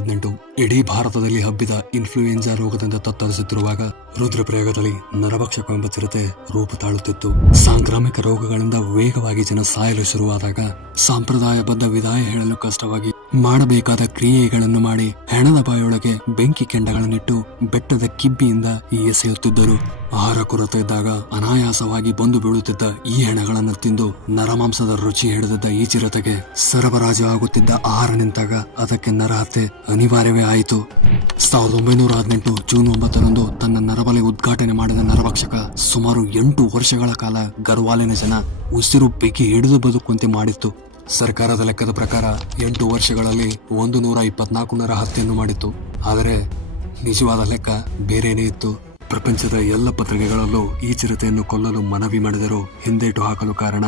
2018 ಇಡೀ ಭಾರತದಲ್ಲಿ ಹಬ್ಬಿದ ಇನ್ಫ್ಲೂಯೆನ್ಸಾ ರೋಗದಿಂದ ತತ್ತರಿಸುತ್ತಿರುವಾಗ ರುದ್ರಪ್ರಯಾಗದಲ್ಲಿ ನರಭಕ್ಷಕ ಎಂಬ ಚಿರತೆ ರೂಪು ತಾಳುತ್ತಿತ್ತು. ಸಾಂಕ್ರಾಮಿಕ ರೋಗಗಳಿಂದ ವೇಗವಾಗಿ ಜನ ಸಾಯಲು ಶುರುವಾದಾಗ ಸಂಪ್ರದಾಯಬದ್ಧ ವಿದಾಯ ಹೇಳಲು ಕಷ್ಟವಾಗಿ ಮಾಡಬೇಕಾದ ಕ್ರಿಯೆಗಳನ್ನು ಮಾಡಿ ಹೆಣದ ಬಾಯೊಳಗೆ ಬೆಂಕಿ ಕೆಂಡಗಳನ್ನಿಟ್ಟು ಬೆಟ್ಟದ ಕಿಬ್ಬಿಯಿಂದ ಎಸೆಯುತ್ತಿದ್ದರು. ಆಹಾರ ಕೊರತೆ ಇದ್ದಾಗ ಅನಾಯಾಸವಾಗಿ ಬಂದು ಬೀಳುತ್ತಿದ್ದ ಈ ಹೆಣಗಳನ್ನು ತಿಂದು ನರಮಾಂಸದ ರುಚಿ ಹಿಡಿದಿದ್ದ ಈ ಚಿರತೆಗೆ ಸರಬರಾಜು ಆಗುತ್ತಿದ್ದ ಆಹಾರ ನಿಂತಾಗ ಅದಕ್ಕೆ ನರಹತ್ಯೆ ಅನಿವಾರ್ಯವೇ ಆಯಿತು. 1918 ಜೂನ್ 9ರಂದು ತನ್ನ ನರಬಲಿ ಉದ್ಘಾಟನೆ ಮಾಡಿದ ನರಭಕ್ಷಕ ಸುಮಾರು 8 ವರ್ಷಗಳ ಕಾಲ ಗರ್ವಾಲಿನ ಜನ ಉಸಿರು ಬಿಗಿ ಹಿಡಿದು ಬದುಕುವಂತೆ ಮಾಡಿತ್ತು. ಸರ್ಕಾರದ ಲೆಕ್ಕದ ಪ್ರಕಾರ 8 ವರ್ಷಗಳಲ್ಲಿ 124 ನರ ಹತ್ಯೆಯನ್ನು ಮಾಡಿತ್ತು. ಆದರೆ ನಿಜವಾದ ಲೆಕ್ಕ ಬೇರೆನೇ ಇತ್ತು. ಪ್ರಪಂಚದ ಎಲ್ಲ ಪತ್ರಿಕೆಗಳಲ್ಲೂ ಈ ಚಿರತೆಯನ್ನು ಕೊಲ್ಲಲು ಮನವಿ ಮಾಡಿದರೂ ಹಿಂದೇಟು ಹಾಕಲು ಕಾರಣ